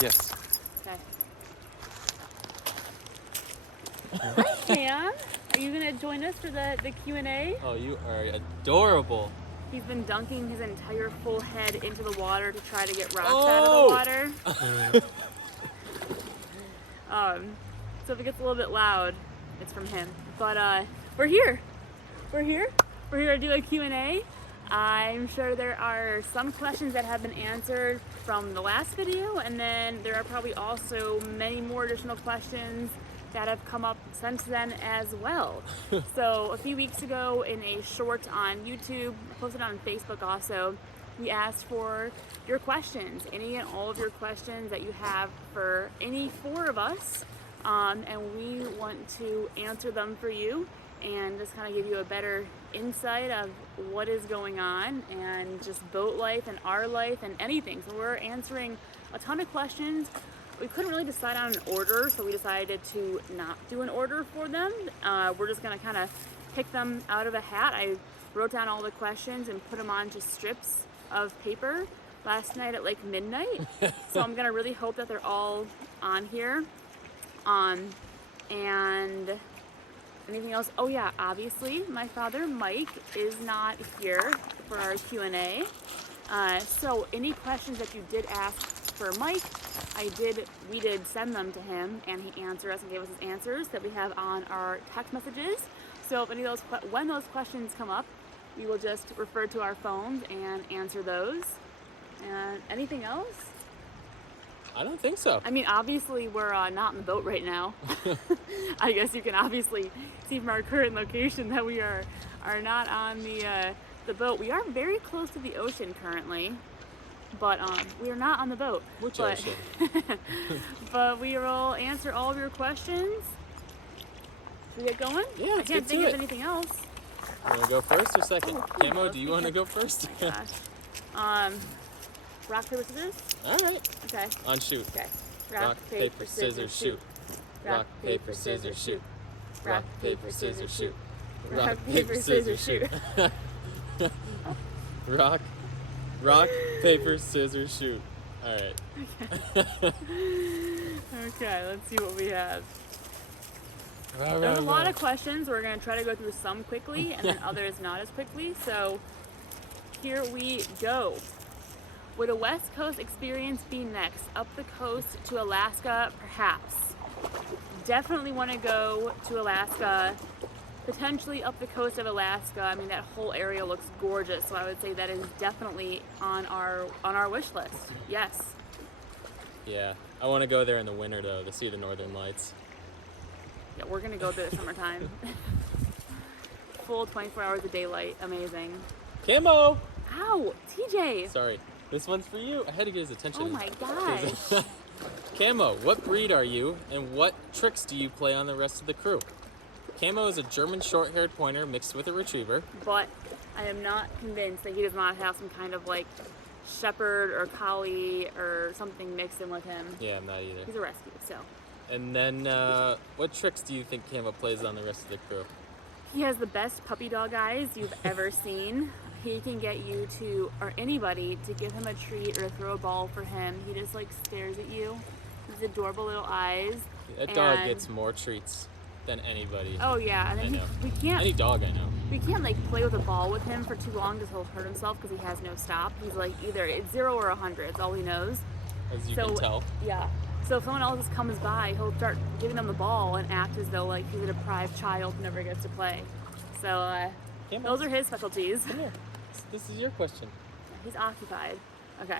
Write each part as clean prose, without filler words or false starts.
Yes. Okay. Hi, Cam. Are you gonna join us for the Q&A? Oh, you are adorable. He's been dunking his entire full head into the water to try to get rocks out of the water. So if it gets a little bit loud, it's from him. But we're here. We're here to do a Q&A. I'm sure there are some questions that have been answered from the last video, and then there are probably also many more additional questions that have come up since then as well. So a few weeks ago in a short on YouTube, posted on Facebook also, we asked for your questions, any and all of your questions that you have for any four of us, and we want to answer them for you and just kind of give you a better insight of what is going on and just boat life and our life and anything. So we're answering a ton of questions. We couldn't really decide on an order, so we decided to not do an order for them. We're just gonna kind of pick them out of a hat. I wrote down all the questions and put them onto strips of paper last night at like midnight. So I'm gonna really hope that they're all on here. And anything else? Oh yeah, obviously my father Mike is not here for our Q&A. So any questions that you did ask for Mike, we did send them to him, and he answered us and gave us his answers that we have on our text messages. So if any of those, when those questions come up, we will just refer to our phones and answer those. And anything else? I don't think so. I mean, obviously we're not in the boat right now. I guess you can obviously see from our current location that we are not on the boat. We are very close to the ocean currently, but we are not on the boat. Which ocean? But we will answer all of your questions. Should we get going? Yeah, I can't think of anything else. You want to go first or second? Oh, Camo, do you want to go first? Gosh. Rock, paper, scissors? All right. Okay. On shoot. Okay. Rock, paper, scissors, shoot. Rock, paper, scissors, shoot. Rock, paper, scissors, shoot. Rock, paper, scissors, shoot. Rock, paper, scissors, shoot. All right. Okay, let's see what we have. Right, There's a lot of questions. We're going to try to go through some quickly and then others not as quickly. So here we go. Would a West Coast experience be next? Up the coast to Alaska, perhaps. Definitely want to go to Alaska, potentially up the coast of Alaska. I mean, that whole area looks gorgeous, so I would say that is definitely on our wish list. Yes. Yeah, I want to go there in the winter though to see the northern lights. Yeah, we're gonna go through the summertime. Full 24 hours of daylight, amazing. Camo! Ow, TJ! Sorry, this one's for you. I had to get his attention. Oh my gosh. Camo, what breed are you, and what tricks do you play on the rest of the crew? Camo is a German short-haired pointer mixed with a retriever. But I am not convinced that he does not have some kind of like shepherd or collie or something mixed in with him. Yeah, I'm not either. He's a rescue, so. And then, what tricks do you think Camo plays on the rest of the crew? He has the best puppy dog eyes you've ever seen. He can get you to, or anybody, to give him a treat or throw a ball for him. He just like stares at you. His adorable little eyes. That dog gets more treats than anybody. Oh yeah, and then we can't. Any dog I know. We can't like play with a ball with him for too long because he'll hurt himself because he has no stop. He's like either it's 0 or 100. It's all he knows. As you can tell. Yeah. So if someone else comes by, he'll start giving them the ball and act as though like he's a deprived child who never gets to play. So those are his specialties. Come here. This is your question. He's occupied. Okay.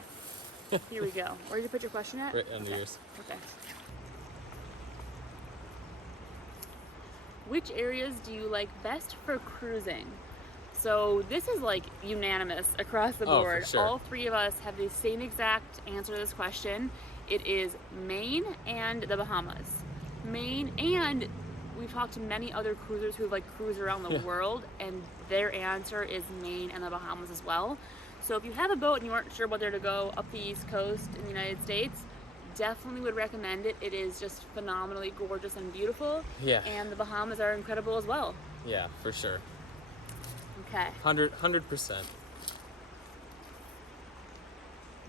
Here we go. Where did you put your question at? Right under yours. Okay. Which areas do you like best for cruising? So this is like unanimous across the board. For sure. All three of us have the same exact answer to this question. It is Maine and the Bahamas. Maine, and we've talked to many other cruisers who like cruised around the world, and their answer is Maine and the Bahamas as well. So if you have a boat and you aren't sure whether to go up the East Coast in the United States, definitely would recommend it. It is just phenomenally gorgeous and beautiful. Yeah. And the Bahamas are incredible as well. Yeah, for sure. Okay. 100%.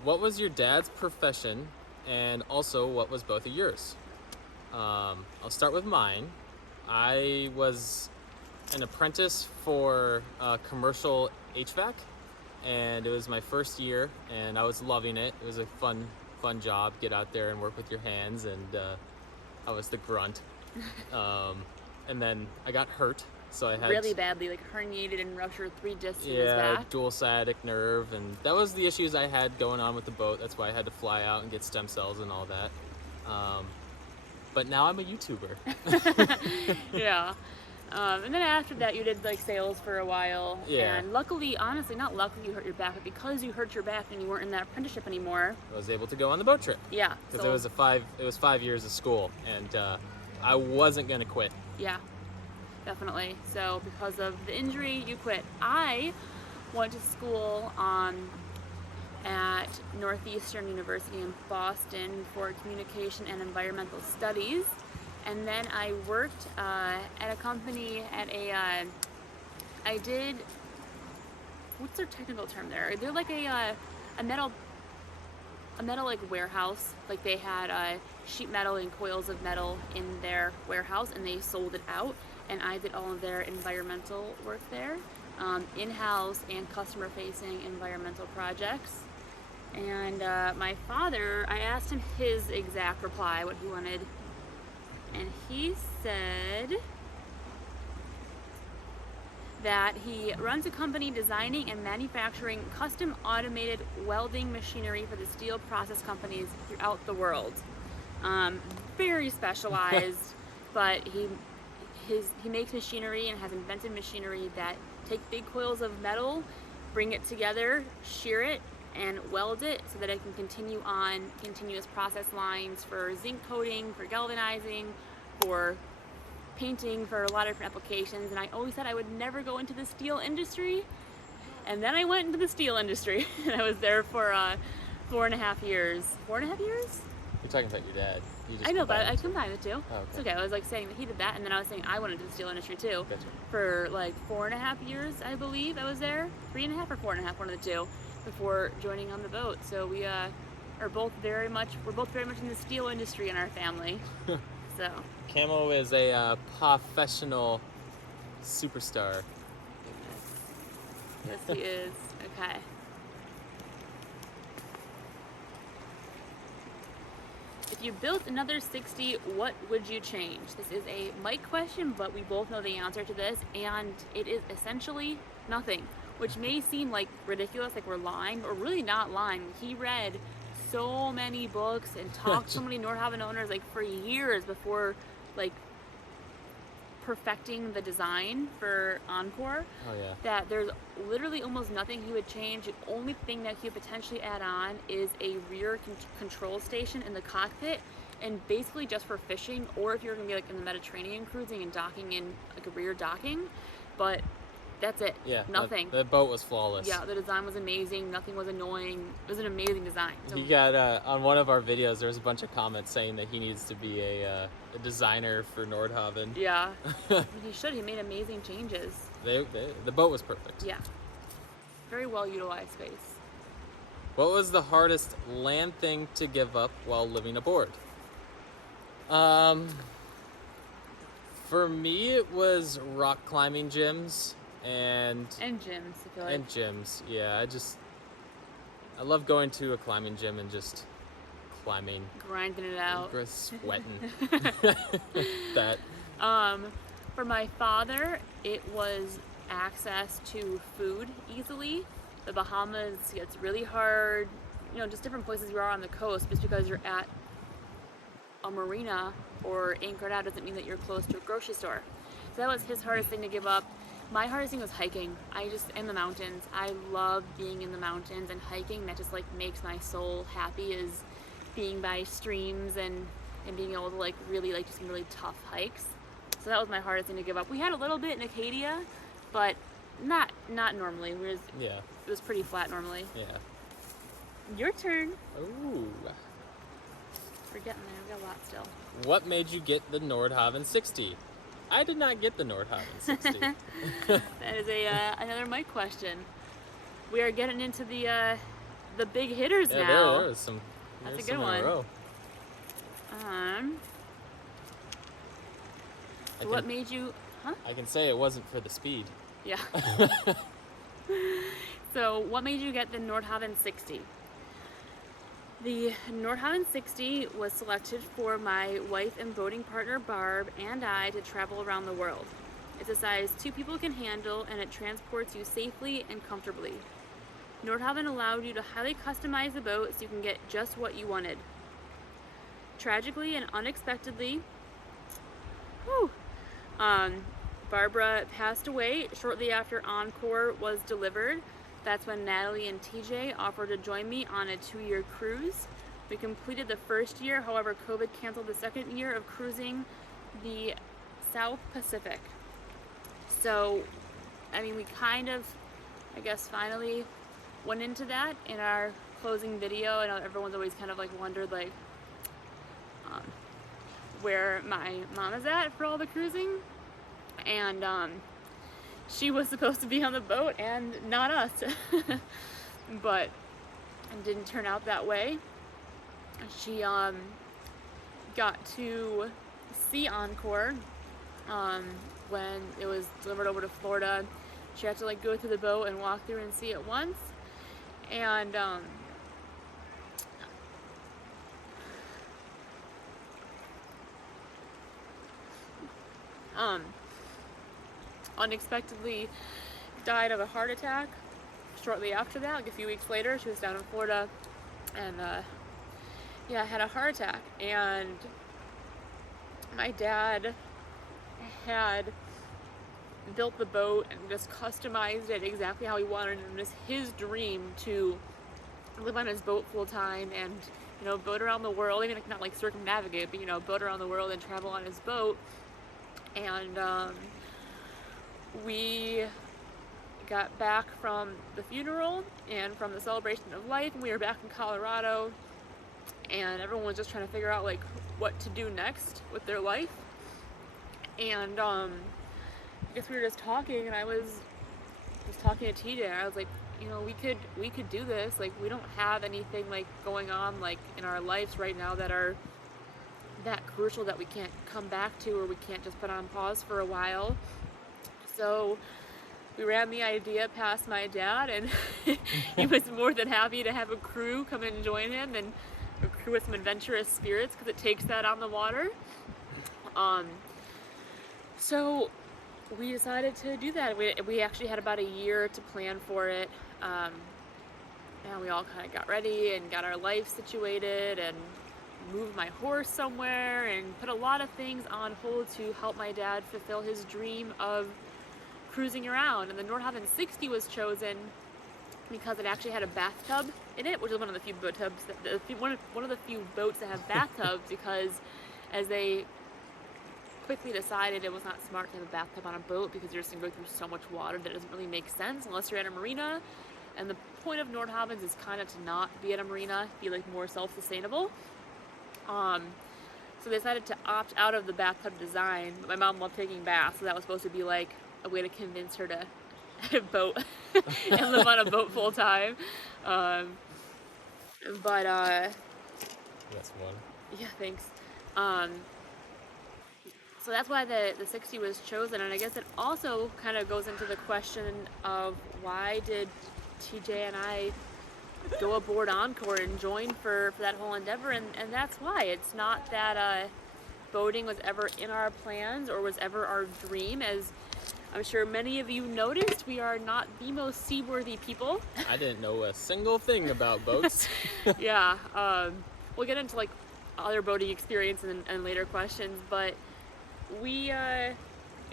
What was your dad's profession, and also what was both of yours? I'll start with mine. I was an apprentice for commercial HVAC, and it was my first year, and I was loving it. It was a fun job. Get out there and work with your hands, and I was the grunt. And then I got hurt, so I had Really badly, like herniated and ruptured 3 discs in his back. dual sciatic nerve, and that was the issues I had going on with the boat. That's why I had to fly out and get stem cells and all that. But now I'm a YouTuber. Yeah. And then after that, you did like sales for a while. Yeah. And luckily, honestly, not luckily you hurt your back, but because you hurt your back and you weren't in that apprenticeship anymore. I was able to go on the boat trip Yeah. because so, it was 5 years of school, and I wasn't gonna quit. Yeah, definitely. So because of the injury, you quit. I went to school at Northeastern University in Boston for communication and environmental studies. And then I worked at a company I did, what's their technical term there? They're like a metal like warehouse. Like they had sheet metal and coils of metal in their warehouse, and they sold it out. And I did all of their environmental work there, in-house and customer-facing environmental projects. And my father, I asked him his exact reply, what he wanted. And he said that he runs a company designing and manufacturing custom automated welding machinery for the steel process companies throughout the world. Very specialized, but he makes machinery and has invented machinery that take big coils of metal, bring it together, shear it, and weld it so that it can continue on continuous process lines for zinc coating, for galvanizing, for painting, for a lot of different applications. And I always said I would never go into the steel industry, and then I went into the steel industry and I was there for 4.5 years. 4.5 years? You're talking about your dad. You just I know, but I combined combined the two. Oh, okay. It's okay. I was like saying that he did that, and then I was saying I went into the steel industry too. Gotcha. For like 4.5 years, I believe I was there. 3.5 or 4.5, one of the two, before joining on the boat. So we we're both very much in the steel industry in our family. So Camo is a professional superstar. yes, he is. Okay. If you built another 60, what would you change? This is a Mike question, but we both know the answer to this, and it is essentially nothing, which may seem like ridiculous, like we're lying, or really not lying. He read so many books and talked to so many Nordhaven owners like for years before like perfecting the design for Encore. Oh yeah. That there's literally almost nothing he would change. The only thing that he would potentially add on is a rear control station in the cockpit, and basically just for fishing, or if you're gonna be like in the Mediterranean cruising and docking in like a rear docking. But that's it. Yeah. Nothing. The boat was flawless. Yeah, the design was amazing. Nothing was annoying. It was an amazing design. So, He got on one of our videos. There was a bunch of comments saying that he needs to be a designer for Nordhaven. yeah, he should. He made amazing changes. The boat was perfect. Yeah, very well utilized space. What was the hardest land thing to give up while living aboard? For me, it was rock climbing gyms and gyms, I feel like. gyms. Yeah, I love going to a climbing gym and just climbing, Grinding it out. sweating. That. For my father, it was access to food easily. The Bahamas gets really hard. You know, just different places you are on the coast. Just because you're at a marina or anchored out doesn't mean that you're close to a grocery store. So that was his hardest thing to give up. My hardest thing was hiking. In the mountains. I love being in the mountains and hiking. That just like makes my soul happy, is being by streams and being able to like really like do some really tough hikes. So that was my hardest thing to give up. We had a little bit in Acadia, but not normally. It was pretty flat normally. Yeah. Your turn. Ooh. We're getting there. We got a lot still. What made you get the Nordhaven 60? I did not get the Nordhaven 60. That is another Mike question. We are getting into the big hitters now. There was some. That's There's a good some in one. a row. I What can, made you, huh? I can say it wasn't for the speed. Yeah. So what made you get the Nordhavn 60? The Nordhavn 60 was selected for my wife and boating partner Barb and I to travel around the world. It's a size 2 people can handle, and it transports you safely and comfortably. Nordhavn allowed you to highly customize the boat so you can get just what you wanted. Tragically and unexpectedly, Barbara passed away shortly after Encore was delivered. That's when Natalie and TJ offered to join me on a 2-year cruise. We completed the first year, however, COVID canceled the second year of cruising the South Pacific. So, I mean, we kind of, I guess, finally went into that in our closing video. I know everyone's always kind of like wondered, like, where my mom is at for all the cruising. And she was supposed to be on the boat and not us. But it didn't turn out that way. She got to see Encore when it was delivered over to Florida. She had to like go through the boat and walk through and see it once. And unexpectedly died of a heart attack shortly after that. Like a few weeks later, she was down in Florida and had a heart attack. And my dad had built the boat and just customized it exactly how he wanted it. And it was his dream to live on his boat full time and, you know, boat around the world. I mean, not like circumnavigate, but, you know, boat around the world and travel on his boat. And we got back from the funeral and from the celebration of life, and we were back in Colorado, and everyone was just trying to figure out like what to do next with their life. And I guess we were just talking, and I was talking to TJ, and I was like, you know, we could do this. Like, we don't have anything like going on like in our lives right now that are that crucial that we can't come back to, or we can't just put on pause for a while. So we ran the idea past my dad, and he was more than happy to have a crew come and join him, and a crew with some adventurous spirits, because it takes that on the water. So we decided to do that. We actually had about a year to plan for it. And we all kind of got ready and got our life situated and moved my horse somewhere and put a lot of things on hold to help my dad fulfill his dream of cruising around. And the Nordhavn 60 was chosen because it actually had a bathtub in it, which is one of the few boat tubs, one of the few boats that have bathtubs, because as they quickly decided it was not smart to have a bathtub on a boat, because you're just going to go through so much water that doesn't really make sense unless you're at a marina. And the point of Nordhavn's is kind of to not be at a marina, be like more self-sustainable. So they decided to opt out of the bathtub design. My mom loved taking baths, so that was supposed to be like a way to convince her to boat and live on a boat full time. That's one. Yeah, thanks. So that's why the 60 was chosen, and I guess it also kind of goes into the question of why did TJ and I go aboard Encore and join for that whole endeavor, and that's why. It's not that boating was ever in our plans or was ever our dream. As I'm sure many of you noticed, we are not the most seaworthy people. I didn't know a single thing about boats. Yeah, we'll get into like other boating experience and later questions, but it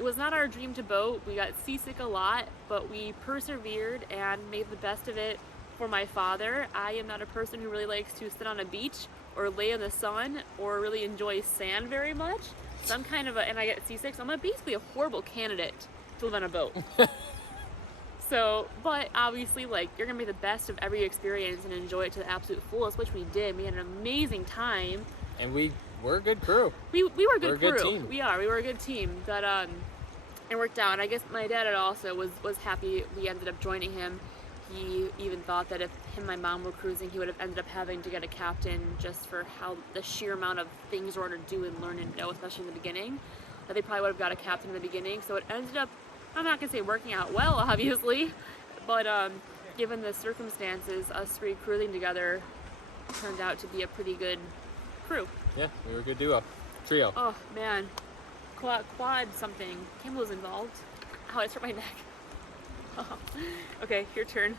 was not our dream to boat. We got seasick a lot, but we persevered and made the best of it for my father. I am not a person who really likes to sit on a beach or lay in the sun or really enjoy sand very much. So I'm kind of and I get seasick, so I'm basically a horrible candidate to live on a boat. So, but obviously, like, you're gonna make the best of every experience and enjoy it to the absolute fullest, which we did. We had an amazing time. And we're a good crew. We were a good crew. Good team. We were a good team. But it worked out. I guess my dad also was happy we ended up joining him. He even thought that if him and my mom were cruising, he would have ended up having to get a captain just for how the sheer amount of things we're to do and learn and know, especially in the beginning. That they probably would have got a captain in the beginning. So it ended up, I'm not gonna say working out well, obviously, but given the circumstances, us three cruising together turned out to be a pretty good crew. Yeah, we were a good duo. Trio. Oh man, quad something. Kim was involved. Ow, I hurt my neck. Oh. Okay, your turn.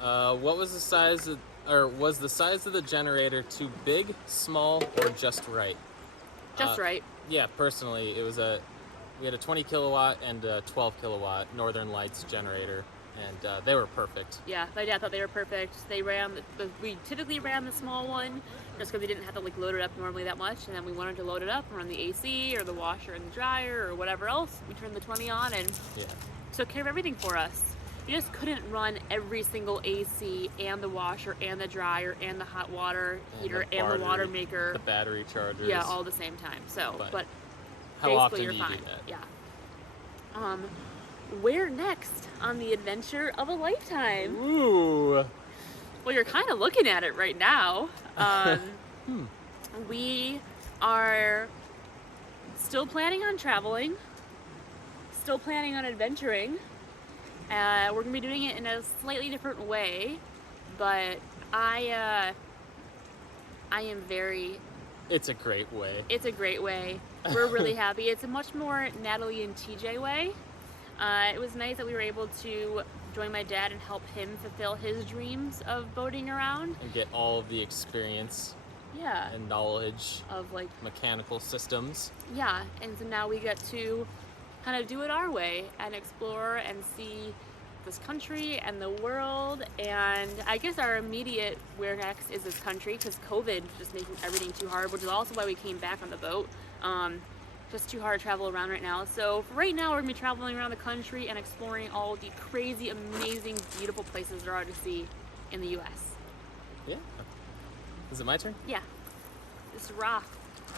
What was the size of, or was the size of the generator too big, small, or just right? Just right. Yeah, personally, we had a 20 kilowatt and a 12 kilowatt Northern Lights generator, and they were perfect. Yeah, my dad thought they were perfect. They ran, we typically ran the small one just because we didn't have to like load it up normally that much, and then we wanted to load it up and run the AC or the washer and the dryer or whatever else. We turned the 20 on and Yeah. took care of everything for us. You just couldn't run every single AC and the washer and the dryer and the hot water heater and the water maker. The battery chargers. Yeah, all at the same time. So, but how basically often you're do you fine. do that? Yeah. Where next on the adventure of a lifetime? Ooh. Well, you're kind of looking at it right now. We are still planning on traveling, still planning on adventuring. We're going to be doing it in a slightly different way, but I am very... It's a great way. It's a great way. We're really happy. It's a much more Natalie and TJ way. It was nice that we were able to join my dad and help him fulfill his dreams of boating around. And get all of the experience Yeah. and knowledge Of like, mechanical systems. yeah. And so now we get to kind of do it our way and explore and see this country and the world. And I guess our immediate where next is this country, because COVID just making everything too hard, which is also why we came back on the boat. Just too hard to travel around right now. So for right now, we're gonna be traveling around the country and exploring all the crazy, amazing, beautiful places there are to see in the U.S. Yeah. Is it my turn? Yeah, this rock.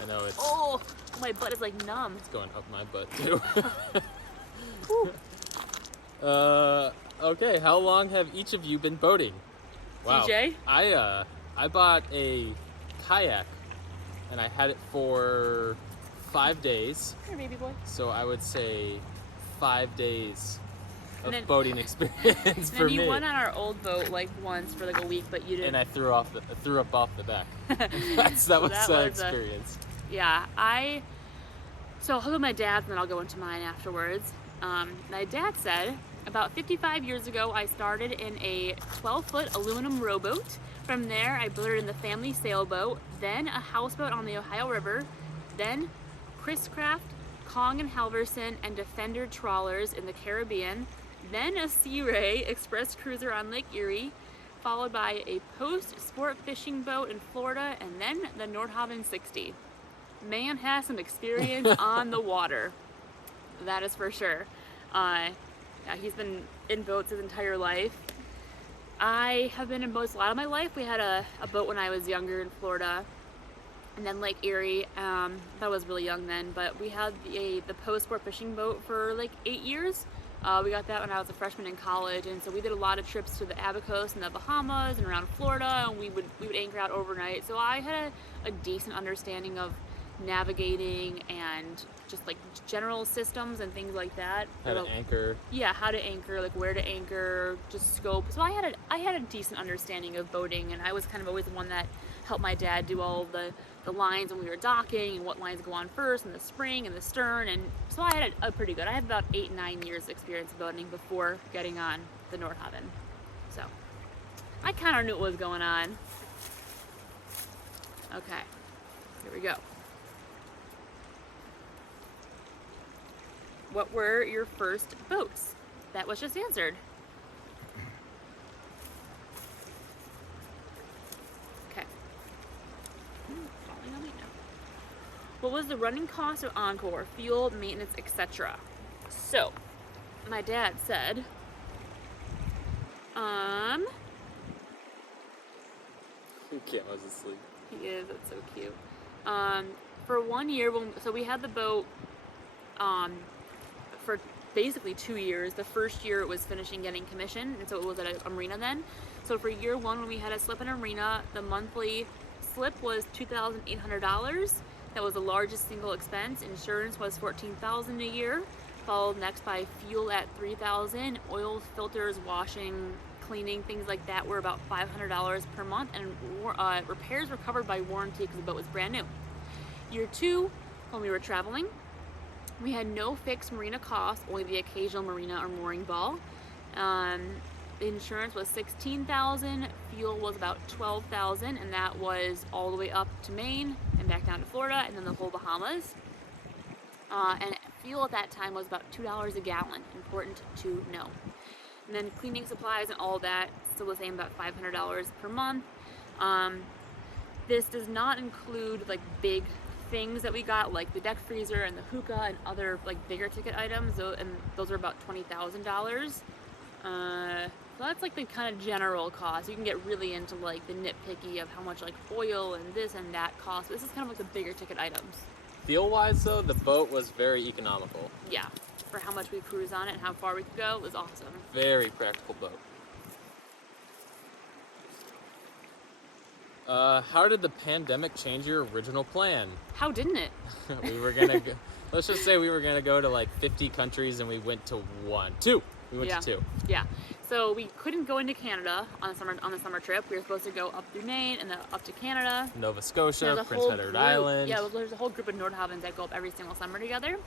I know it's Oh, my butt is like numb. going up my butt too. Whew. Okay, how long have each of you been boating? Wow. TJ? I bought a kayak and I had it for 5 days. Here, baby boy. So I would say 5 days of And then- boating experience for And me. you went on our old boat like once for like a week, but you didn't. And I threw up off the back. that was that the was a- experience. Yeah, so I'll go with my dad's and then I'll go into mine afterwards. My dad said, about 55 years ago, I started in a 12-foot aluminum rowboat. From there, I boated in the family sailboat, then a houseboat on the Ohio River, then Chris Craft, Kong and Halverson, and Defender trawlers in the Caribbean, then a Sea Ray express cruiser on Lake Erie, followed by a Post sport fishing boat in Florida, and then the Nordhaven 60. Man has some experience on the water. That is for sure. Yeah, he's been in boats his entire life. I have been in boats a lot of my life. We had a boat when I was younger in Florida, and then Lake Erie. I was really young then, but we had the Post sport fishing boat for like 8 years. We got that when I was a freshman in college, and so we did a lot of trips to the Abacos and the Bahamas and around Florida, and we would anchor out overnight. So I had a decent understanding of navigating and just like general systems and things like that. How to anchor. Yeah, how to anchor, like where to anchor, just scope. So I had a decent understanding of boating, and I was kind of always the one that helped my dad do all the lines when we were docking and what lines go on first and the spring and the stern, and so I had a pretty good. I had about 8-9 years experience boating before getting on the Nordhaven. So I kind of knew what was going on. Okay, here we go. What were your first boats? That was just answered. Okay. Falling on me now. What was the running cost of Encore? Fuel, maintenance, etc. So, my dad said, Kit was asleep. he is, that's so cute. For 1 year, so we had the boat, for basically 2 years. The first year it was finishing getting commission, and so it was at a marina then. So for year one, when we had a slip in a marina, the monthly slip was $2,800. That was the largest single expense. Insurance was $14,000 a year, followed next by fuel at $3,000. Oils, filters, washing, cleaning, things like that were about $500 per month, and repairs were covered by warranty because the boat was brand new. Year two, when we were traveling, we had no fixed marina costs, only the occasional marina or mooring ball. The insurance was $16,000, fuel was about $12,000, and that was all the way up to Maine and back down to Florida, and then the whole Bahamas. And fuel at that time was about $2 a gallon, important to know. And then cleaning supplies and all that, still the same, about $500 per month. This does not include like big things that we got, like the deck freezer and the hookah and other like bigger ticket items, and those are about $20,000. So that's like the kind of general cost. You can get really into like the nitpicky of how much like oil and this and that costs. This is kind of like the bigger ticket items. Fuel-wise, though, the boat was very economical. Yeah, for how much we cruise on it and how far we could go, it was awesome. Very practical boat. How did the pandemic change your original plan? How didn't it? We were gonna go, let's just say we were gonna go to like 50 countries, and we went to two. We went to two. Yeah. So we couldn't go into Canada on the summer trip. We were supposed to go up through Maine and then up to Canada. Nova Scotia, Prince Edward group, Island. Yeah, there's a whole group of Nordhavens that go up every single summer together.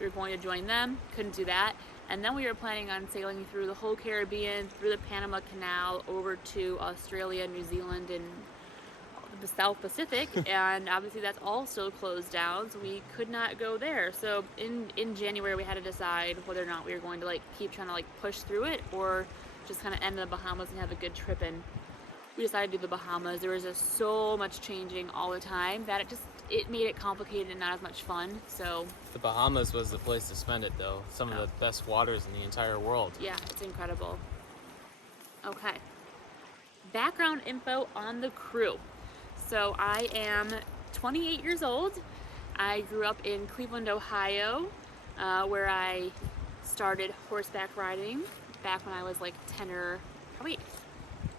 We were going to join them. Couldn't do that. And then we were planning on sailing through the whole Caribbean, through the Panama Canal, over to Australia, New Zealand, and the South Pacific, and obviously that's all still closed down, so we could not go there. So in January we had to decide whether or not we were going to like keep trying to like push through it, or just kind of end in the Bahamas and have a good trip. And we decided to do the Bahamas. There was just so much changing all the time that it made it complicated and not as much fun. So the Bahamas was the place to spend it, though. Some of the best waters in the entire world. Yeah, it's incredible. Okay, background info on the crew. So I am 28 years old. I grew up in Cleveland, Ohio, where I started horseback riding back when I was like 10 or probably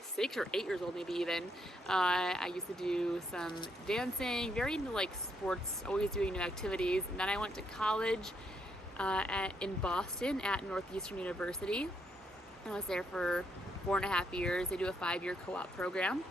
6 or 8 years old, maybe even. I used to do some dancing, very into like sports, always doing new activities. And then I went to college in Boston at Northeastern University. I was there for 4.5 years. They do a 5-year co-op program.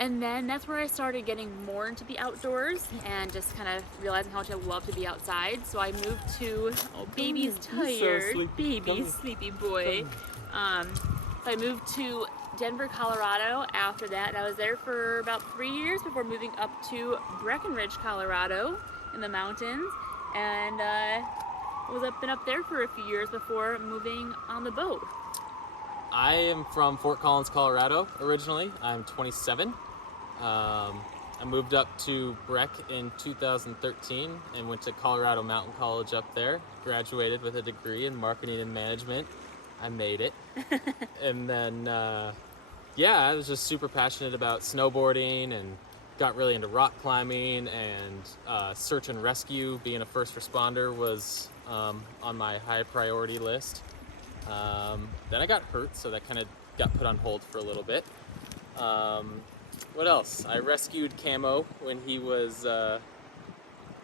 And then that's where I started getting more into the outdoors and just kind of realizing how much I love to be outside. So I moved to, baby's tired, so baby, sleepy boy. So I moved to Denver, Colorado after that, and I was there for about 3 years before moving up to Breckenridge, Colorado in the mountains, and been up there for a few years before moving on the boat. I am from Fort Collins, Colorado originally. I'm 27. I moved up to Breck in 2013 and went to Colorado Mountain College up there. Graduated with a degree in marketing and management. I made it. And then, I was just super passionate about snowboarding and got really into rock climbing, and search and rescue. Being a first responder was on my high priority list. Then I got hurt, so that kind of got put on hold for a little bit. What else? I rescued Camo when he was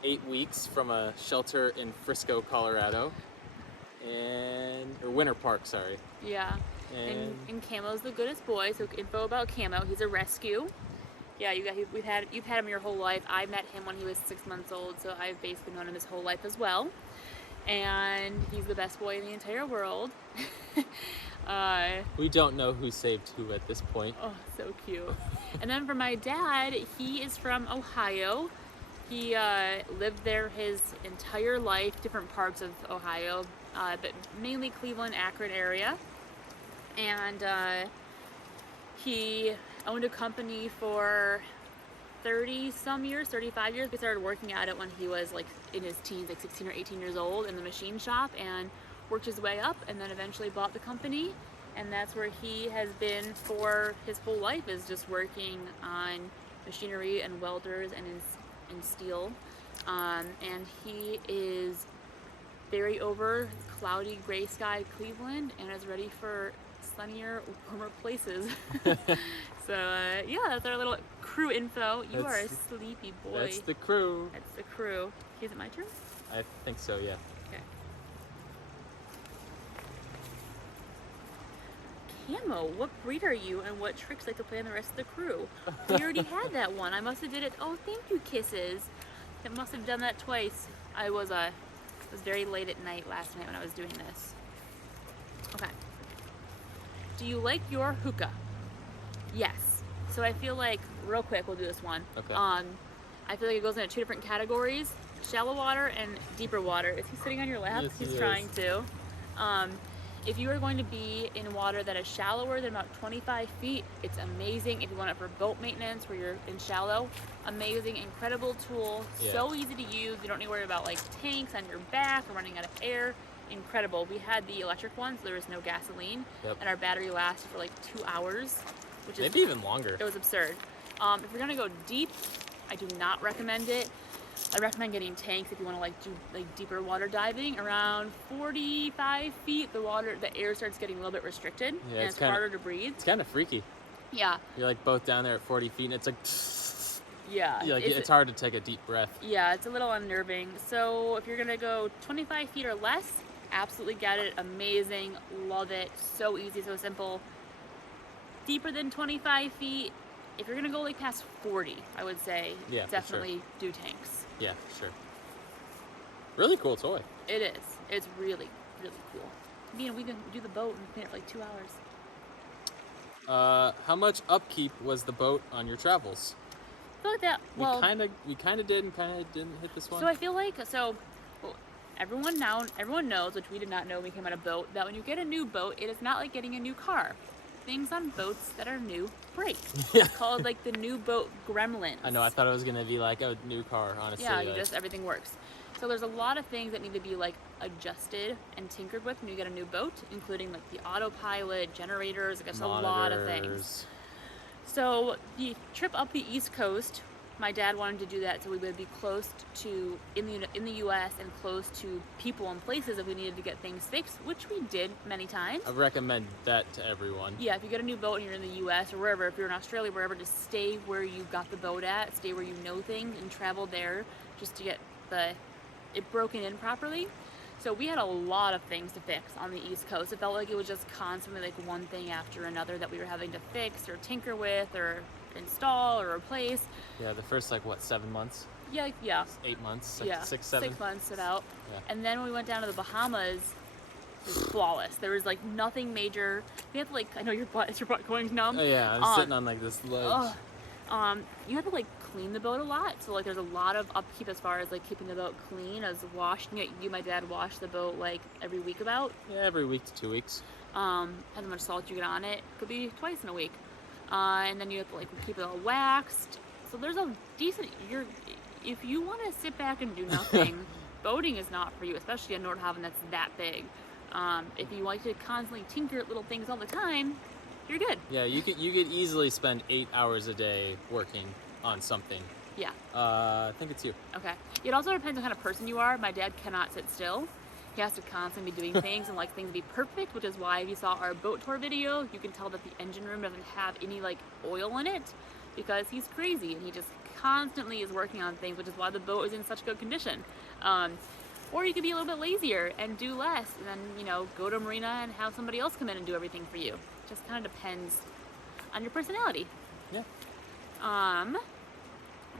8 weeks from a shelter in Frisco, Colorado, or Winter Park, sorry. Yeah, and Camo's the goodest boy. So info about Camo: he's a rescue. Yeah, you've had him your whole life. I met him when he was 6 months old, so I've basically known him his whole life as well. And he's the best boy in the entire world. We don't know who saved who at this point. Oh, so cute. And then for my dad, he is from Ohio. He lived there his entire life, different parts of Ohio, but mainly Cleveland, Akron area. And he owned a company for 30-some years, 35 years. We started working at it when he was like in his teens, like 16 or 18 years old, in the machine shop, and worked his way up, and then eventually bought the company. And that's where he has been for his whole life, is just working on machinery and welders and in steel. And he is ferry over cloudy gray sky Cleveland and is ready for sunnier, warmer places. So yeah, that's our little crew info. You are a sleepy boy. That's the crew. That's the crew. Is it my turn? I think so, yeah. Okay. Camo, what breed are you and what tricks like to play on the rest of the crew? We already had that one. I must have did it. Oh, thank you, Kisses. I must have done that twice. It was very late at night last night when I was doing this. Okay. Do you like your hookah? Yes. So I feel like, real quick, we'll do this one. Okay. I feel like it goes into 2 different categories: shallow water and deeper water. Is he sitting on your lap? Yes, He's he trying is. to. If you are going to be in water that is shallower than about 25 feet, it's amazing. If you want it for boat maintenance where you're in shallow, amazing, incredible tool, Yeah. so easy to use. You don't need to worry about like tanks on your back or running out of air. Incredible. We had the electric one, so there was no gasoline, Yep. and our battery lasted for like 2 hours, which is Maybe even longer. it was absurd. If you're gonna go deep, I do not recommend it. I recommend getting tanks if you want to like do like deeper water diving. Around 45 feet, the air starts getting a little bit restricted, Yeah, and it's it's kinda- harder to breathe. It's kind of freaky. Yeah, You're like both down there at 40 feet, and it's like, yeah. it's hard to take a deep breath. Yeah, it's a little unnerving. So if you're gonna go 25 feet or less, absolutely get it. Amazing, love it. So easy, so simple. Deeper than 25 feet, if you're gonna go like past 40, I would say Yeah, for definitely do tanks. Yeah, sure. Really cool toy. It is. It's really, really cool. We can do the boat and clean it for like 2 hours. How much upkeep was the boat on your travels? I feel like that. Well, we kind of did and kind of didn't hit this one. so I feel like well, everyone knows, which we did not know when we came on a boat, that when you get a new boat, it is not like getting a new car. Things on boats that are new break. Yeah. It's called like the new boat gremlins. I know. I thought it was gonna be like a new car. Honestly. Yeah, like, everything works. So there's a lot of things that need to be like adjusted and tinkered with when you get a new boat, including like the autopilot, generators, I guess a lot of things. monitors. So the trip up the East Coast, my dad wanted to do that so we would be close to in the U.S. and close to people and places if we needed to get things fixed, which we did many times. I recommend that to everyone. Yeah, if you get a new boat and you're in the U.S. or wherever, if you're in Australia, wherever, just stay where you got the boat at, stay where you know things, and travel there just to get it broken in properly. So we had a lot of things to fix on the East Coast. It felt like it was just constantly like one thing after another that we were having to fix or tinker with or install or replace. Yeah, the first like what 7 months, Yeah. 8 months, Yeah, 6, 7. 6 months it out. Yeah. And then when we went down to the Bahamas, it was flawless. There was like nothing major. We had to like, I know your butt going numb. Oh yeah, I'm sitting on like this ledge. You have to like clean the boat a lot. So like there's a lot of upkeep as far as like keeping the boat clean, as washing it. My dad washed the boat like every week about. Yeah, every week to 2 weeks. Depends how much salt you get on it. Could be twice in a week. And then you have to like keep it all waxed. So there's a decent. If you want to sit back and do nothing, boating is not for you, especially in Nordhavn that's that big. If you like to constantly tinker at little things all the time, you're good. Yeah, you could easily spend 8 hours a day working on something. Yeah. I think it's you. Okay. It also depends on the kind of person you are. My dad cannot sit still. He has to constantly be doing things and like things to be perfect, which is why if you saw our boat tour video, you can tell that the engine room doesn't have any like oil in it because he's crazy and he just constantly is working on things, which is why the boat is in such good condition. Or you could be a little bit lazier and do less and then, go to a marina and have somebody else come in and do everything for you. Just kind of depends on your personality. Yeah.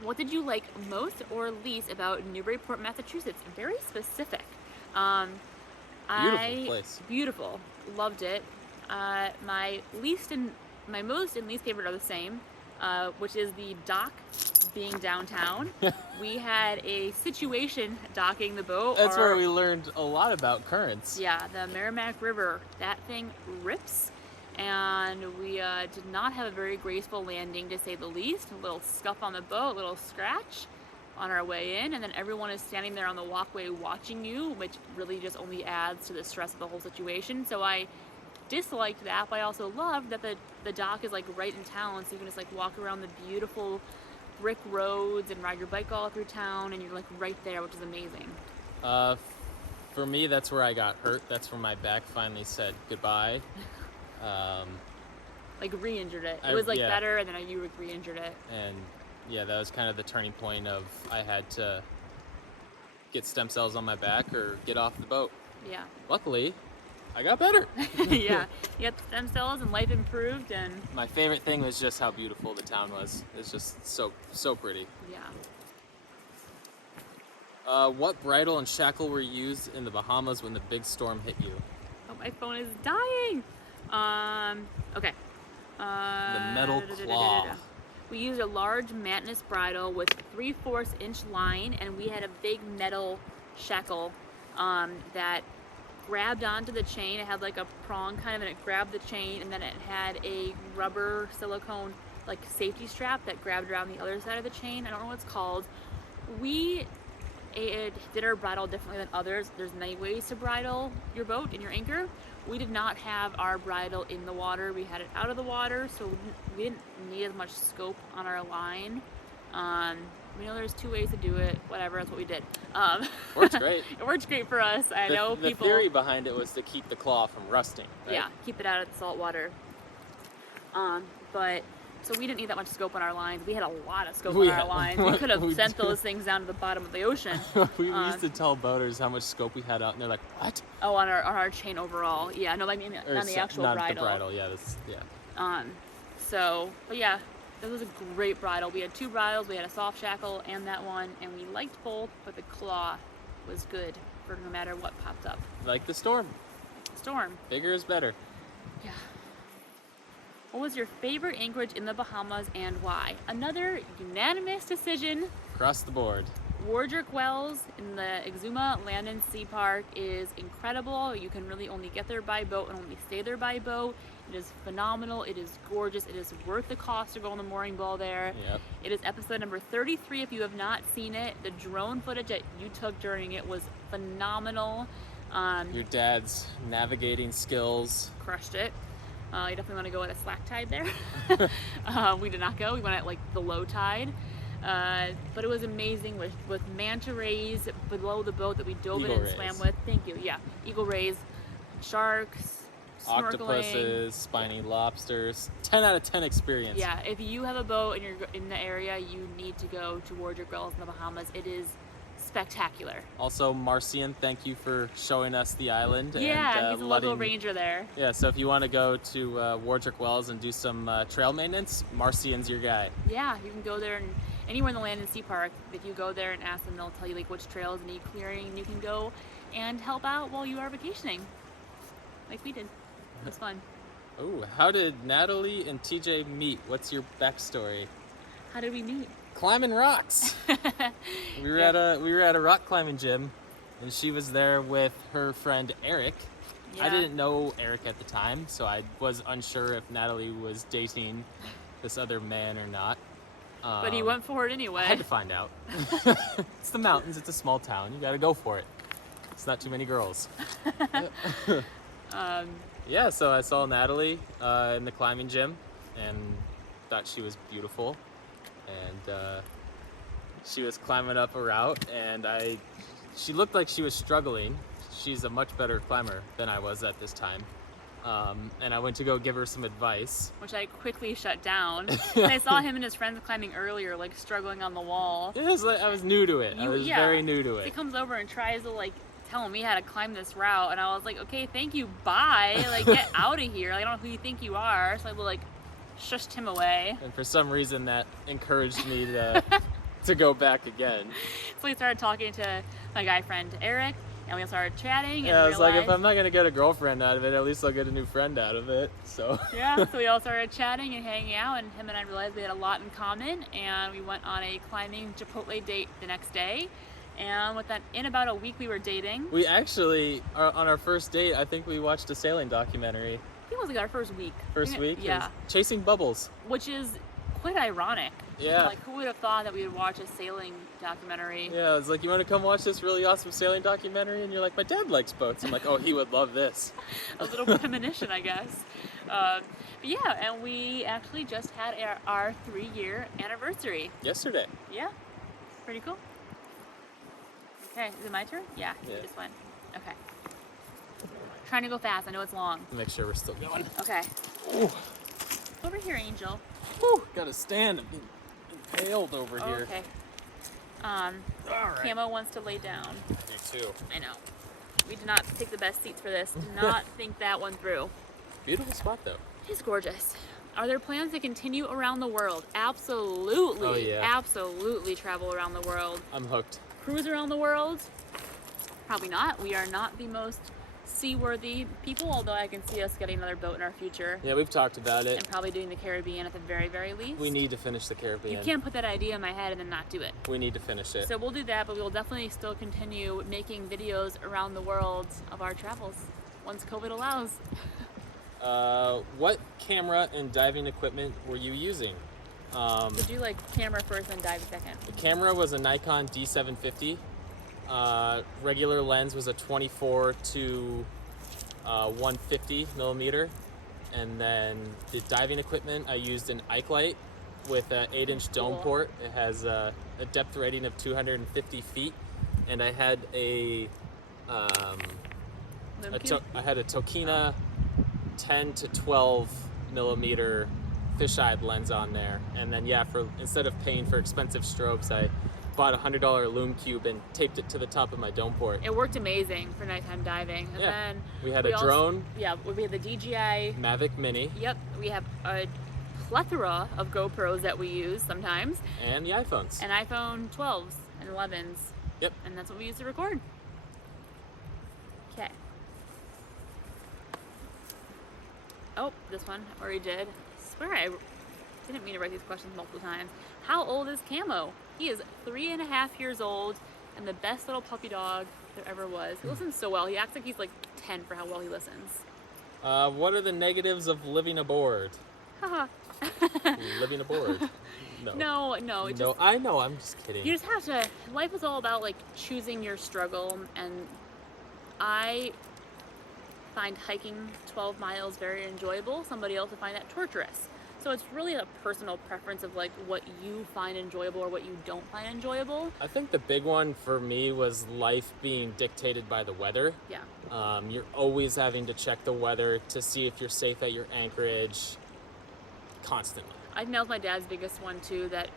What did you like most or least about Newburyport, Massachusetts? Very specific. Beautiful place. Beautiful. Loved it. My most and least favorite are the same, which is the dock being downtown. We had a situation docking the boat. That's where we learned a lot about currents. Yeah, the Merrimack River. That thing rips. And we did not have a very graceful landing, to say the least. A little scuff on the boat, a little scratch on our way in, and then everyone is standing there on the walkway watching you, which really just only adds to the stress of the whole situation. So I disliked that, but I also loved that the dock is like right in town, so you can just like walk around the beautiful brick roads and ride your bike all through town, and you're like right there, which is amazing. For me, that's where I got hurt. That's where my back finally said goodbye. Like re-injured it. It I- was like yeah. better, and then you re-injured it. And yeah, that was kind of the turning point of I had to get stem cells on my back or get off the boat. Yeah. Luckily, I got better. Yeah. You got stem cells, and life improved, and My favorite thing was just how beautiful the town was. It's just so pretty. yeah. What bridle and shackle were used in the Bahamas when the big storm hit you? Oh, my phone is dying. Okay. The metal claw. We used a large Mantis bridle with 3/4 inch line, and we had a big metal shackle that grabbed onto the chain. It had like a prong kind of, and it grabbed the chain, and then it had a rubber silicone like safety strap that grabbed around the other side of the chain. I don't know what it's called. We did our bridle differently than others. There's many ways to bridle your boat and your anchor. We did not have our bridle in the water. We had it out of the water, so we didn't need as much scope on our line. We know there's 2 ways to do it. Whatever, that's what we did. Works great. It works great for us. I know The people. theory behind it was to keep the claw from rusting. Right? Yeah, keep it out of the salt water. But so we didn't need that much scope on our lines. We had a lot of scope We on our had- lines. We could have we sent did. those things down to the bottom of the ocean. we used to tell boaters how much scope we had out, and they're like, "What?" Oh, on our chain overall. Yeah, no, I mean Or on the actual not bridle. the bridle. Yeah, yeah. So, but yeah, this was a great bridle. We had 2 bridles. We had a soft shackle and that one, and we liked both, but the claw was good for no matter what popped up. Like the storm. Storm. Bigger is better. Yeah. What was your favorite anchorage in the Bahamas and why? Another unanimous decision. Across the board. Wardrick Wells in the Exuma Land and Sea Park is incredible. You can really only get there by boat and only stay there by boat. It is phenomenal. It is gorgeous. It is worth the cost to go on the mooring ball there. Yep. It is episode number 33 if you have not seen it. The drone footage that you took during it was phenomenal. Your dad's navigating skills. Crushed it. You definitely want to go at a slack tide there. We did not go. We went at like the low tide. But it was amazing with manta rays below the boat that we dove in Eagle and rays. swam with. Thank you. Yeah, eagle rays, sharks, snorkeling. Octopuses, spiny lobsters. 10 out of 10 experience. Yeah, if you have a boat and you're in the area, you need to go to Wardrick Wells in the Bahamas. It is spectacular. Also, Marcian, thank you for showing us the island. Yeah, and, he's a local ranger there. Yeah, so if you want to go to Wardrick Wells and do some trail maintenance, Marcian's your guy. Yeah, you can go there and anywhere in the Land and Sea Park. If you go there and ask them, they'll tell you like which trails need clearing, and you can go and help out while you are vacationing, like we did. It was fun. Ooh, how did Natalie and TJ meet? What's your backstory? How did we meet? Climbing rocks. We were at a rock climbing gym, and she was there with her friend Eric. I Yeah. didn't know Eric at the time, so I was unsure if Natalie was dating this other man or not. But he went for it anyway. I had to find out. It's the mountains. It's a small town. You got to go for it. It's not too many girls. Yeah, so I saw Natalie in the climbing gym and thought she was beautiful. And she was climbing up a route, and she looked like she was struggling. She's a much better climber than I was at this time. And I went to go give her some advice. Which I quickly shut down. And I saw him and his friends climbing earlier, like struggling on the wall. It was like I was new to it. I was very new to He it. comes over and tries to like tell me how to climb this route, and I was like, okay, thank you, bye. Like, get out of here. Like, I don't know who you think you are. So I like shushed him away. And for some reason that encouraged me to go back again. So we started talking to my guy friend Eric, and we started chatting. And Yeah, I was like, if realized- I'm not gonna get a girlfriend out of it, at least I'll get a new friend out of it. So Yeah, so we all started chatting and hanging out, and him and I realized we had a lot in common, and we went on a climbing Chipotle date the next day. And in about a week, we were dating. we actually on our first date, I think we watched a sailing documentary. I think it was like our first week. First week? It Yeah, was Chasing Bubbles. which is quite ironic. Yeah. Like, who would have thought that we would watch a sailing documentary? Yeah, I was like, you want to come watch this really awesome sailing documentary? And you're like, my dad likes boats. I'm like, oh, he would love this. A little premonition, I guess. But yeah, and we actually just had our 3-year anniversary. Yesterday. Yeah, pretty cool. Okay, is it my turn? Yeah, Yeah. this one. Okay. Trying to go fast. I know it's long. Make sure we're still going. Okay. Ooh. Over here, Angel. Whew, gotta stand. I'm being impaled over here. Okay. All right. Camo wants to lay down. Me too. I know. We did not pick the best seats for this. Did not think that one through. Beautiful spot though. It's gorgeous. Are there plans to continue around the world? Absolutely. Oh, yeah. Absolutely travel around the world. I'm hooked. Cruise around the world? Probably not. We are not the most seaworthy people, although I can see us getting another boat in our future. Yeah, we've talked about it. And probably doing the Caribbean at the very, very least. We need to finish the Caribbean. You can't put that idea in my head and then not do it. We need to finish it. So we'll do that, but we will definitely still continue making videos around the world of our travels once COVID allows. What camera and diving equipment were you using? So do like camera first and dive second. The camera was a Nikon D750. Regular lens was a 24 to 150 millimeter. And then the diving equipment, I used an Ike Light with an 8-inch dome Cool. port. It has a depth rating of 250 feet. And I had I had a Tokina 10 to 12 millimeter fisheye lens on there. And then instead of paying for expensive strobes, I bought a $100 Lume Cube and taped it to the top of my dome port. It worked amazing for nighttime diving. And Yeah. then We had a drone, Yeah, we had the DJI. Mavic Mini, Yep, we have a plethora of GoPros that we use sometimes, and the iPhones. and iPhone 12s and 11s. Yep. And that's what we use to record. Okay. Oh, this one I already did. I swear I didn't mean to write these questions multiple times. How old is Camo? He is 3.5 years old and the best little puppy dog there ever was. He listens so well. He acts like he's like 10 for how well he listens. What are the negatives of living aboard? Haha. Living aboard? No. No. No, I know. I'm just kidding. You just have to, life is all about like choosing your struggle, and I find hiking 12 miles very enjoyable. Somebody else would find that torturous. So it's really a personal preference of like what you find enjoyable or what you don't find enjoyable. I think the big one for me was life being dictated by the weather. Yeah. You're always having to check the weather to see if you're safe at your anchorage constantly. I think that was my dad's biggest one too, that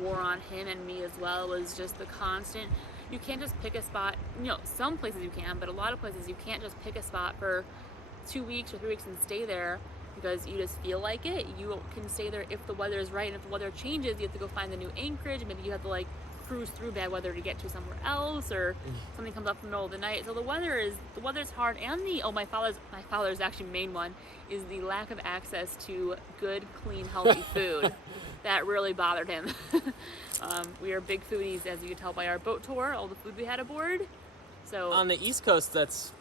wore on him and me as well, was just the constant, you can't just pick a spot. You know, some places you can, but a lot of places you can't just pick a spot for 2 weeks or 3 weeks and stay there because you just feel like it. You can stay there if the weather is right, and if the weather changes, you have to go find the new anchorage. Maybe you have to like cruise through bad weather to get to somewhere else, or something comes up in the middle of the night. So the weather's hard, and my father's actually main one is the lack of access to good, clean, healthy food. That really bothered him. We are big foodies, as you can tell by our boat tour, all the food we had aboard. So On the East Coast, that's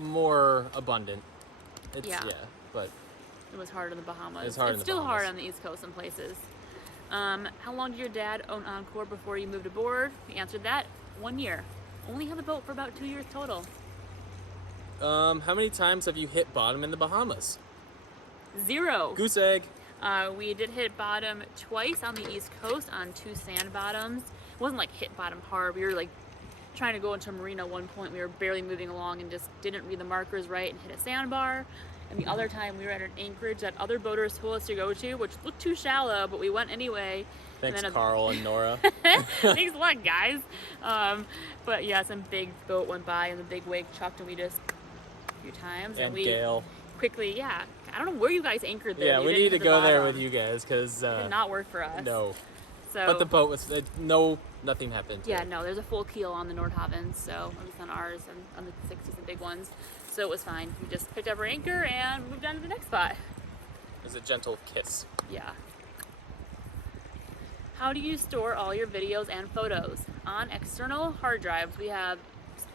more abundant. Yeah. But it was hard in the Bahamas. It's hard in the still hard Bahamas. on the East Coast in places. How long did your dad own Encore before you moved aboard? He answered that 1 year. Only had the boat for about 2 years total. how many times have you hit bottom in the Bahamas? 0. Goose egg. We did hit bottom twice on the East Coast on 2 sand bottoms. It wasn't like hit bottom hard. We were like trying to go into a marina at one point. We were barely moving along and just didn't read the markers right and hit a sandbar. And the other time we were at an anchorage that other boaters told us to go to, which looked too shallow, but we went anyway. Thanks, And then Carl and Nora. Thanks a lot, guys. But yeah, some big boat went by and the big wake chucked, and we just a few times. And we Gail. quickly, yeah. I don't know where you guys anchored there. Yeah, but we you need didn't to hit the go there bottom. with you guys because It did not work for us. no. So, But the boat was nothing happened. yeah, no, there's a full keel on the Nordhavn, so at least on ours and on the 60s, the big ones. So it was fine. We just picked up our anchor and moved on to the next spot. It was a gentle kiss. Yeah. How do you store all your videos and photos? On external hard drives. We have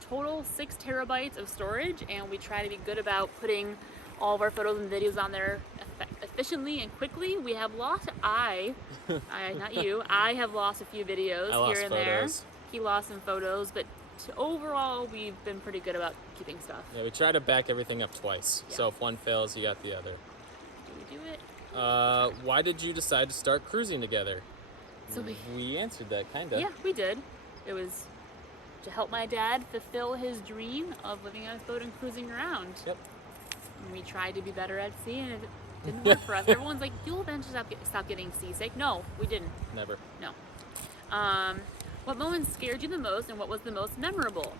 total 6 terabytes of storage, and we try to be good about putting all of our photos and videos on there efficiently and quickly. We have lost, not you, I have lost a few videos I lost here and photos. there. He lost some photos, but overall we've been pretty good about keeping stuff. Yeah, we try to back everything up twice. Yeah. So if one fails, you got the other. Do we do it? Why did you decide to start cruising together? So we answered that, kind of. Yeah, we did. It was to help my dad fulfill his dream of living on his boat and cruising around. Yep. And we tried to be better at sea, and it didn't work for us. Everyone's like, you'll eventually stop getting seasick. No, we didn't. Never. No. What moments scared you the most, and what was the most memorable?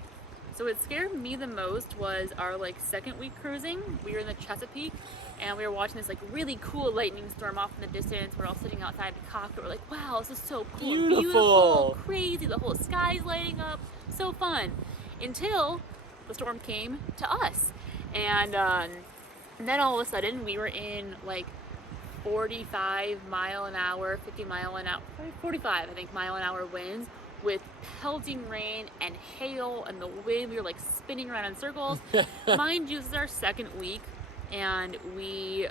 So what scared me the most was our like second week cruising. We were in the Chesapeake, and we were watching this like really cool lightning storm off in the distance. We're all sitting outside the cockpit. We're like, wow, this is so cool, Beautiful. crazy. The whole sky's lighting up, so fun. Until the storm came to us, and then all of a sudden we were in like 45 mile an hour, 50 mile an hour, 45 I think mile an hour winds with pelting rain and hail and the wind. We were like spinning around in circles. Mind you, this is our second week, and we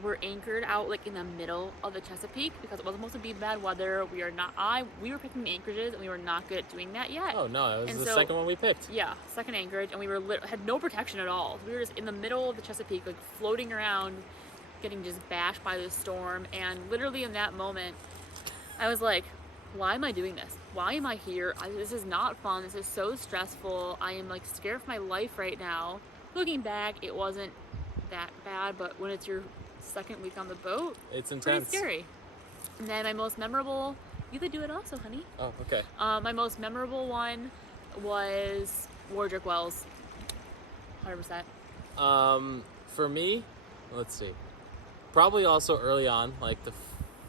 were anchored out like in the middle of the Chesapeake because it wasn't supposed to be bad weather. We were picking the anchorages, and we were not good at doing that yet. Oh no, it was And the so- second one we picked. Yeah, second anchorage, and we were had no protection at all. We were just in the middle of the Chesapeake, like floating around, getting just bashed by the storm. And literally in that moment, I was like, why am I doing this? Why am I here? This is not fun. This is so stressful. I am like scared for my life right now. Looking back, it wasn't that bad, but when it's your second week on the boat, It's pretty intense. scary. And then my most memorable, you could do it also, honey. Oh, okay. My most memorable one was Wardrick Wells. 100%. For me, let's see. Probably also early on, like the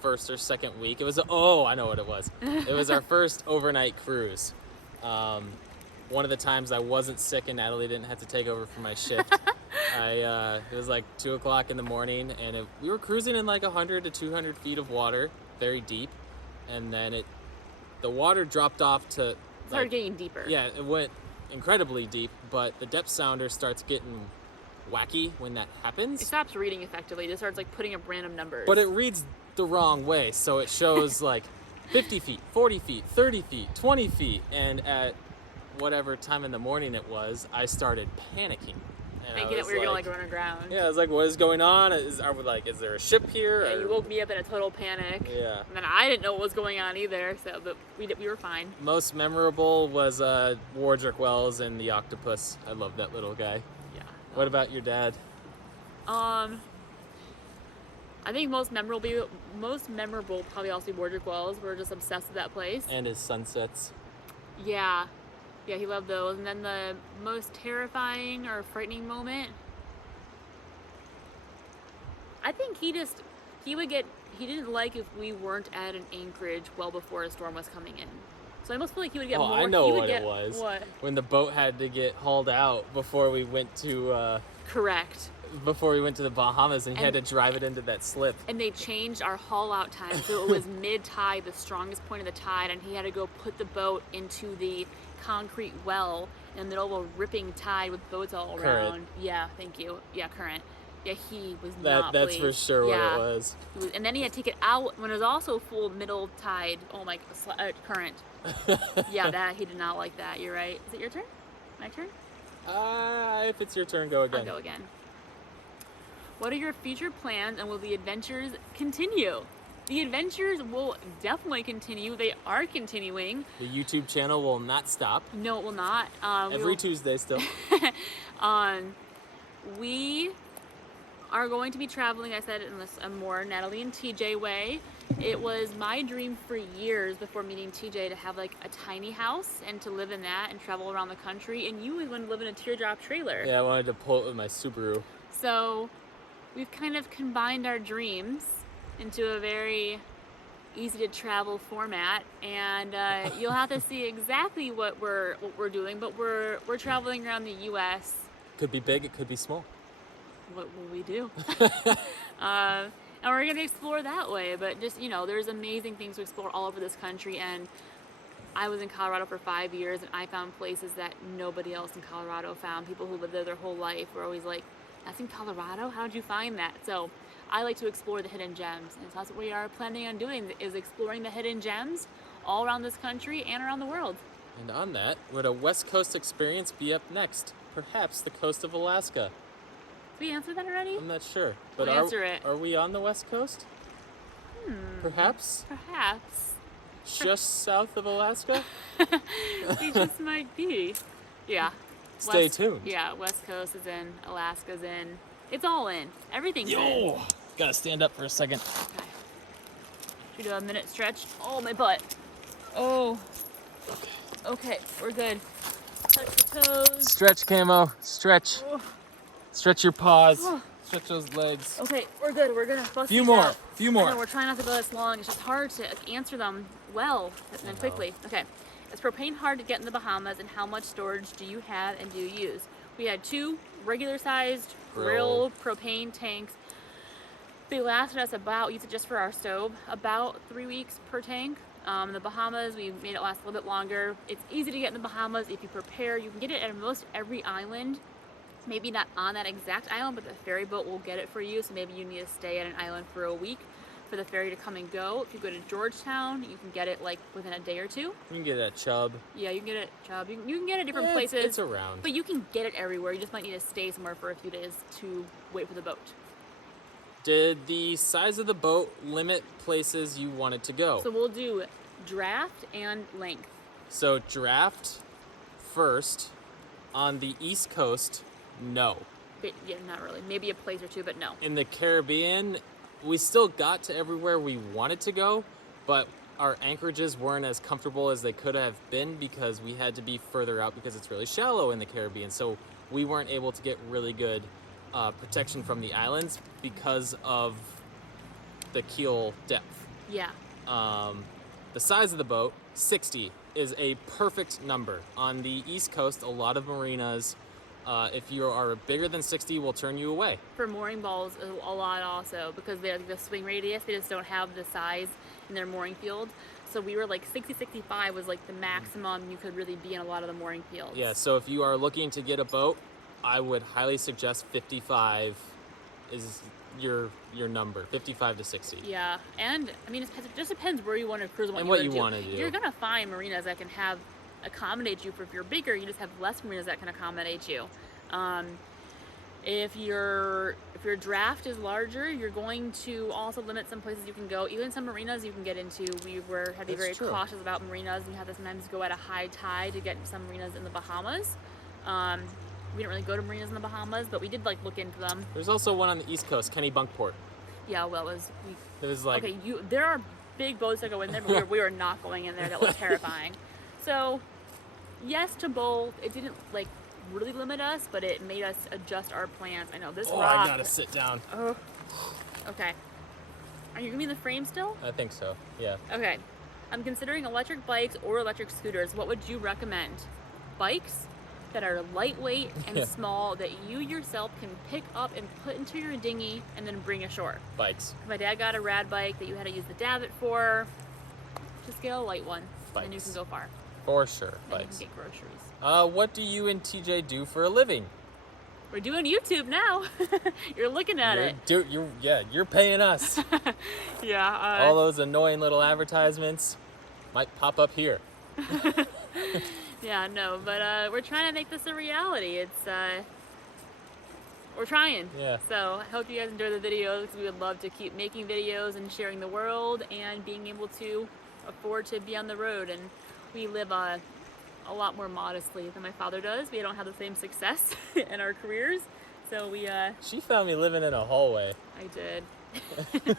first or second week. It was I know what it was. It was our first overnight cruise. One of the times I wasn't sick and Natalie didn't have to take over for my shift. It was like 2:00 in the morning, and we were cruising in like 100 to 200 feet of water, very deep, and then the water dropped off to Started getting deeper. yeah, it went incredibly deep, but the depth sounder starts getting wacky when that happens. It stops reading effectively. It just starts like putting up random numbers. But it reads the wrong way, so it shows like 50 feet, 40 feet, 30 feet, 20 feet, and at whatever time in the morning it was, I started panicking. And I thinking that was we were gonna like run aground. yeah, I was like, what is going on? Is there a ship here? Yeah, or- you woke me up in a total panic. Yeah. And then I didn't know what was going on either, but we were fine. Most memorable was Wardrick Wells and the octopus. I love that little guy. Yeah. What about your dad? I think most memorable probably also be Wardrick Wells. We're just obsessed with that place. And his sunsets. Yeah, he loved those. And then the most terrifying or frightening moment, I think he didn't like if we weren't at an anchorage well before a storm was coming in. So I almost feel like he would get more. I know he would what get, it was. What? When the boat had to get hauled out before we went to Correct. the Bahamas, and he had to And- drive it into that slip. And they changed our haul out time, so it was mid-tide, the strongest point of the tide, and he had to go put the boat into the concrete well in the middle of a ripping tide with boats all around. Current. Yeah, thank you. Yeah, current. Yeah, he was That's not for pleased. sure what Yeah. it was. And then he had to take it out when it was also full middle tide. Oh my, current. Yeah, that he did not like that. You're right. Is it your turn? My turn? If it's your turn, go again. I'll go again. What are your future plans, and will the adventures continue? The adventures will definitely continue. They are continuing. The YouTube channel will not stop. No, it will not. Every Tuesday still. We are going to be traveling, I said, in a more Natalie and TJ way. It was my dream for years before meeting TJ to have like a tiny house and to live in that and travel around the country. And you always wanted to live in a teardrop trailer. Yeah, I wanted to pull it with my Subaru. So we've kind of combined our dreams into a very easy to travel format, and you'll have to see exactly what we're doing. But we're traveling around the U.S. Could be big, it could be small. What will we do? And we're gonna explore that way. But just there's amazing things to explore all over this country. And I was in Colorado for 5 years, and I found places that nobody else in Colorado found. People who lived there their whole life were always like, "That's in Colorado? How'd you find that?" So I like to explore the hidden gems, and so that's what we are planning on doing, is exploring the hidden gems all around this country and around the world. And on that, would a West Coast experience be up next? Perhaps the coast of Alaska. Did we answer that already? I'm not sure. But We'll answer it. Are we on the West Coast? Perhaps? Perhaps. just south of Alaska? We just might be. Yeah. Stay tuned. Yeah, West Coast is in, Alaska's in. It's all in. Everything's in. Yo! Gotta stand up for a second. Okay. Should we do a minute stretch? Oh, my butt. Oh. Okay. Okay, we're good. Touch the toes. Stretch, Camo. Stretch. Oh. Stretch your paws. Oh. Stretch those legs. Okay, we're good. We're gonna bust Few these more. out. Few I more. know, we're trying not to go this long. It's just hard to answer them well and then quickly. Okay. Is propane hard to get in the Bahamas, and how much storage do you have and do you use? We had 2 regular-sized grill propane tanks. They lasted us about, use it just for our stove, about 3 weeks per tank. In the Bahamas, we made it last a little bit longer. It's easy to get in the Bahamas if you prepare. You can get it at most every island. Maybe not on that exact island, but the ferry boat will get it for you. So maybe you need to stay at an island for a week for the ferry to come and go. If you go to Georgetown, you can get it like within a day or 2. You can get it at Chubb. Yeah, you can get it at Chubb. You can get it at different Yeah, places. It's around. But you can get it everywhere. You just might need to stay somewhere for a few days to wait for the boat. Did the size of the boat limit places you wanted to go? So we'll do draft and length. So draft first on the East Coast, no. But yeah, not really. Maybe a place or 2, but no. In the Caribbean, we still got to everywhere we wanted to go, but our anchorages weren't as comfortable as they could have been because we had to be further out because it's really shallow in the Caribbean. So we weren't able to get really good protection from the islands because of the keel depth. Yeah. The size of the boat, 60, is a perfect number. On the East Coast, a lot of marinas, if you are bigger than 60, will turn you away. For mooring balls, a lot also, because they have the swing radius, they just don't have the size in their mooring field. So we were like 60, 65 was like the maximum you could really be in a lot of the mooring fields. Yeah, so if you are looking to get a boat, I would highly suggest 55 is your number, 55 to 60. Yeah, and I mean, it just depends where you want to cruise And what you want to do. You're gonna find marinas that can accommodate you. For if you're bigger, you just have less marinas that can accommodate you. If your draft is larger, you're going to also limit some places you can go. Even some marinas you can get into. Had to be That's very true. cautious about marinas, and you have to sometimes go at a high tide to get into some marinas in the Bahamas. We didn't really go to marinas in the Bahamas, but we did like look into them. There's also one on the East Coast, Kennebunkport. Yeah, well, It was like, okay. There are big boats that go in there, but we were not going in there. That was terrifying. So, yes to both. It didn't like really limit us, but it made us adjust our plans. I know this oh, rock. I gotta sit down. Oh. Okay. Are you gonna be in the frame still? I think so, yeah. Okay. I'm considering electric bikes or electric scooters. What would you recommend? Bikes that are lightweight and Yeah. small that you yourself can pick up and put into your dinghy and then bring ashore. Bikes. My dad got a rad bike that you had to use the davit for. Just get a light one, and then you Bikes. can go far. For sure, Then you bikes. can get groceries. What do you and TJ do for a living? We're doing YouTube now. You're looking at it. You're paying us. Yeah. All those annoying little advertisements might pop up here. Yeah, no, but we're trying to make this a reality. We're trying. Yeah. So I hope you guys enjoy the videos, because we would love to keep making videos and sharing the world and being able to afford to be on the road. And we live a lot more modestly than my father does. We don't have the same success in our careers. So She found me living in a hallway. I did.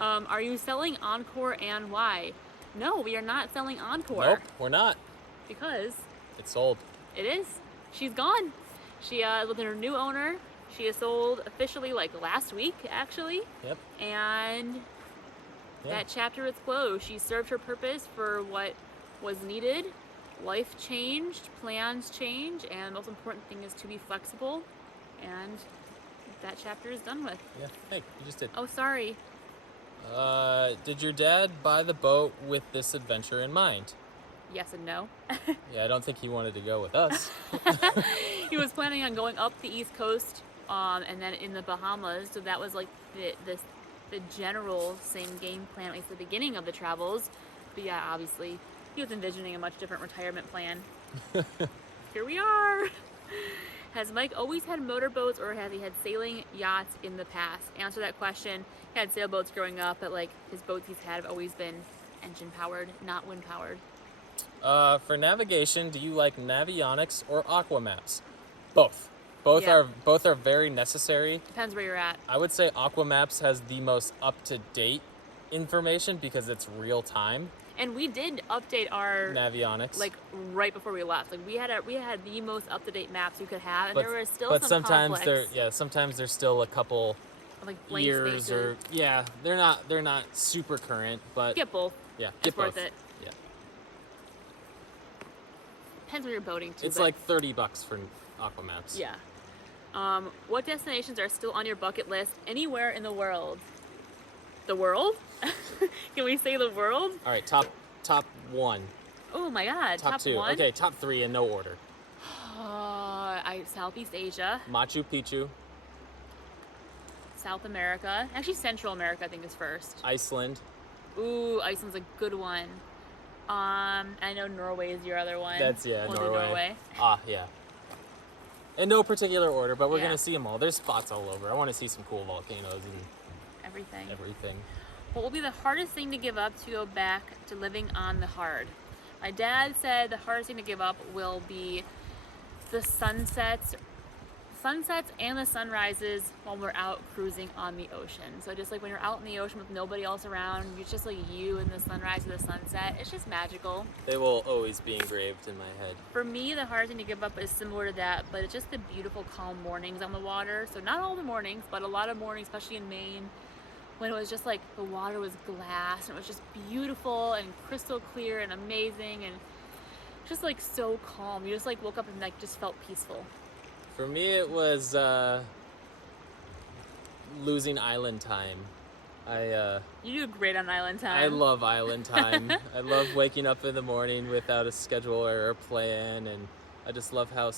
Are you selling Encore and why? No, we are not selling Encore. Nope, we're not. Because It's sold. it is. She's gone. She with her new owner. She is sold officially like last week, actually. Yep. And Yeah. that chapter is closed. She served her purpose for what was needed. Life changed, plans change, and the most important thing is to be flexible. And that chapter is done with. Yeah. Hey, you just did. Oh, sorry. Did your dad buy the boat with this adventure in mind? Yes and no. Yeah, I don't think he wanted to go with us. He was planning on going up the East Coast, and then in the Bahamas. So that was like the general same game plan, at least the beginning of the travels. But yeah, obviously, he was envisioning a much different retirement plan. Here we are. Has Mike always had motorboats, or has he had sailing yachts in the past? Answer that question. He had sailboats growing up, but like his boats he's had have always been engine powered, not wind powered. For navigation, do you like Navionics or Aquamaps? Both. Yeah. Both are very necessary. Depends where you're at. I would say Aquamaps has the most up-to-date information because it's real time. And we did update our Navionics. like right before we left. Like we had the most up-to-date maps you could have, and there were still but some sometimes conflicts, sometimes there's still a couple like blank years spaces. or they're not super current, but Get both. yeah, It's get worth both. it. Yeah. Depends where you're boating to. It's but like $30 for Aquamaps. yeah. What destinations are still on your bucket list anywhere in the world? The world? Can we say the world? All right, top one. Oh my God, Top two. one. Okay, top three in no order. Southeast Asia, Machu Picchu, South America, actually Central America I think is first. Iceland. Ooh, Iceland's a good one. I know Norway is your other one. That's We'll do Norway. Yeah. In no particular order, but we're Yeah. gonna see them all. There's spots all over. I want to see some cool volcanoes and Everything. everything. What will be the hardest thing to give up to go back to living on the hard? My dad said the hardest thing to give up will be the sunsets and the sunrises while we're out cruising on the ocean. So just like when you're out in the ocean with nobody else around, it's just like you and the sunrise or the sunset. It's just magical. They will always be engraved in my head. For me, the hardest thing to give up is similar to that, but it's just the beautiful calm mornings on the water. So not all the mornings, but a lot of mornings, especially in Maine, when it was just like the water was glass and it was just beautiful and crystal clear and amazing and just like so calm. You just like woke up and like just felt peaceful. For me, it was losing island time. You do great on island time. I love island time. I love waking up in the morning without a schedule or a plan, and I just love how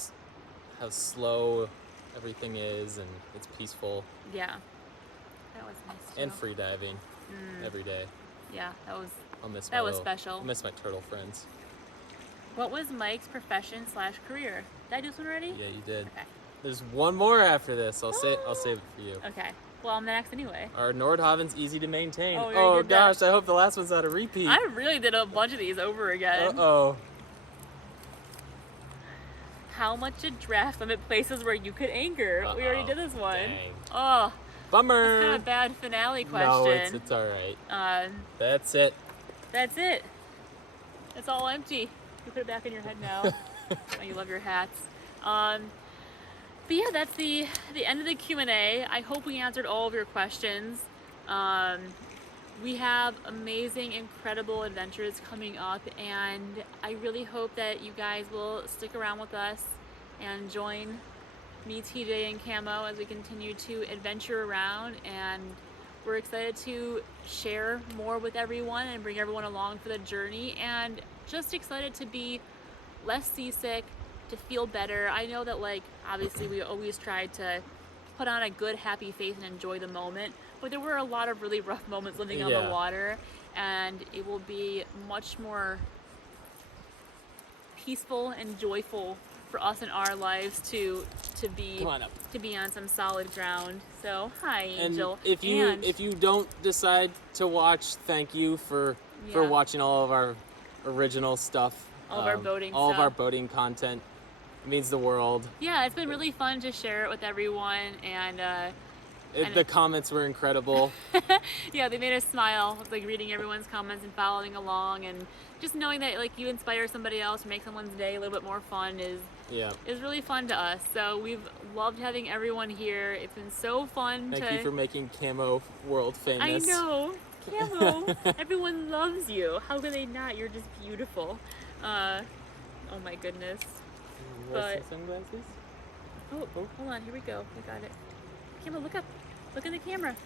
slow everything is, and it's peaceful. Yeah. That was nice too. And free diving every day. Yeah, that was I'll miss That was special. I'll miss my turtle friends. What was Mike's profession/career? Did I do this one already? Yeah, you did. Okay. There's one more after this. I'll save it for you. Okay. Well, I'm the next anyway. Are Nordhaven's easy to maintain? Oh, we already did that. gosh, I hope the last one's not a repeat. I really did a bunch of these over again. Uh-oh. How much did draft limit places where you could anchor? We already did this one. Dang. Oh, Bummer. that's kind of a bad finale question. No, it's all right. That's it. That's it. It's all empty. You put it back in your head now. Oh, you love your hats. But yeah, that's the end of the Q&A. I hope we answered all of your questions. We have amazing, incredible adventures coming up, and I really hope that you guys will stick around with us and join me, TJ, and Camo as we continue to adventure around. And we're excited to share more with everyone and bring everyone along for the journey, and just excited to be less seasick, to feel better. I know that, like, obviously we always try to put on a good, happy face and enjoy the moment, but there were a lot of really rough moments living on the water, and it will be much more peaceful and joyful for us in our lives to be Come on up. to be on some solid ground. So hi, And Angel. if you don't decide to watch, thank you for Yeah. watching all of our original stuff. All of our boating all of stuff. our boating content. It means the world. Yeah, it's been really fun to share it with everyone, and The comments were incredible. yeah, they made us smile, like reading everyone's comments and following along, and just knowing that like you inspire somebody else or make someone's day a little bit more fun is really fun to us. So we've loved having everyone here. It's been so fun. Thank you for making Camo world famous. I know, Camo. Everyone loves you. How could they not? You're just beautiful. Oh my goodness. You want But- some sunglasses? Oh, hold on. Here we go. We got it. Camo, look up. Look in the camera.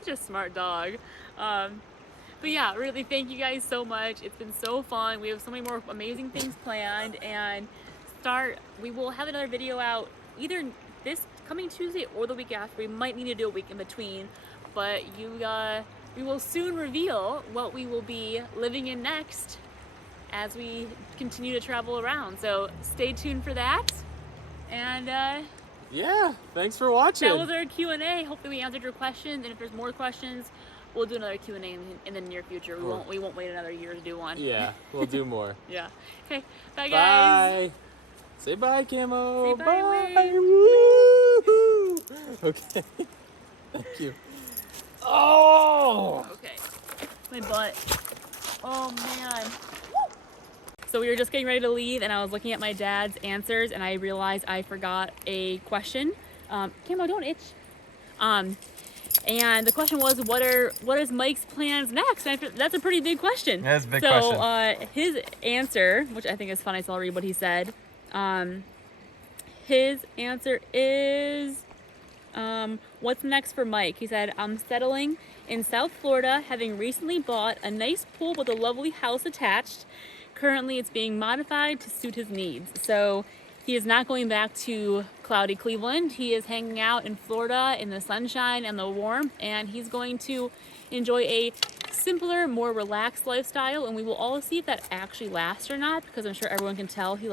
Such a smart dog. But yeah, really thank you guys so much. It's been so fun. We have so many more amazing things planned, and we will have another video out either this coming Tuesday or the week after. We might need to do a week in between, but we will soon reveal what we will be living in next as we continue to travel around. So stay tuned for that. And Yeah, thanks for watching. That was our Q&A. Hopefully we answered your questions, and if there's more questions, we'll do another Q&A in the near future. We won't wait another year to do one. Yeah, we'll do more. Yeah. Okay. Bye, guys. Bye. Say bye, Camo. Say bye, Wade. Woo-hoo. Okay. Thank you. Oh. Okay. My butt. Oh man. So we were just getting ready to leave, and I was looking at my dad's answers, and I realized I forgot a question. Camo, don't itch. And the question was, what is Mike's plans next? And that's a pretty big question. That's a big question. So his answer, which I think is funny, so I'll read what he said. His answer is, what's next for Mike? He said, I'm settling in South Florida, having recently bought a nice pool with a lovely house attached. Currently, it's being modified to suit his needs. So he is not going back to cloudy Cleveland. He is hanging out in Florida in the sunshine and the warmth, and he's going to enjoy a simpler, more relaxed lifestyle, and we will all see if that actually lasts or not, because I'm sure everyone can tell he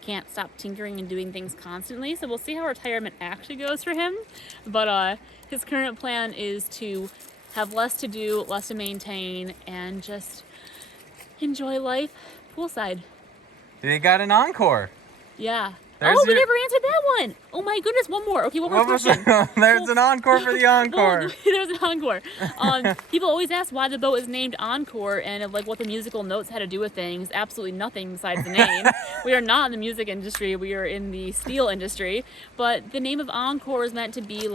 can't stop tinkering and doing things constantly. So we'll see how retirement actually goes for him. But his current plan is to have less to do, less to maintain, and just enjoy life poolside. They got an encore. Yeah. There's we your- never answered that one. Oh my goodness, one more. Okay, one more What was question. There's an encore for the encore. There's an encore. People always ask why the boat is named Encore and what the musical notes had to do with things. Absolutely nothing besides the name. We are not in the music industry. We are in the steel industry. But the name of Encore is meant to be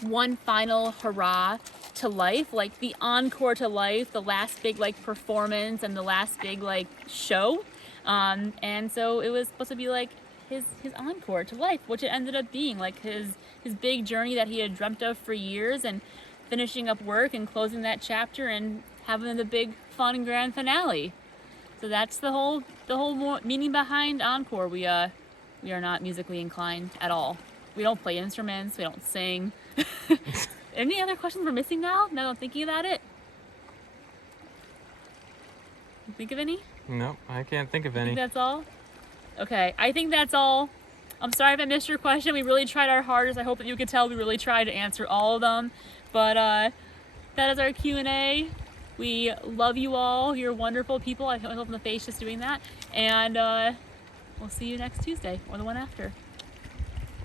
one final hurrah to life, the encore to life, the last big performance and the last big show. And so it was supposed to be his encore to life, which it ended up being his big journey that he had dreamt of for years, and finishing up work and closing that chapter and having the big fun grand finale. So that's the whole meaning behind Encore. We are not musically inclined at all. We don't play instruments. We don't sing. Any other questions we're missing now that I'm thinking about it? Think of any? No, I can't think of I any. think that's all? Okay, I think that's all. I'm sorry if I missed your question. We really tried our hardest. I hope that you could tell we really tried to answer all of them. But that is our Q&A. We love you all. You're wonderful people. I feel myself in the face just doing that. And we'll see you next Tuesday or the one after.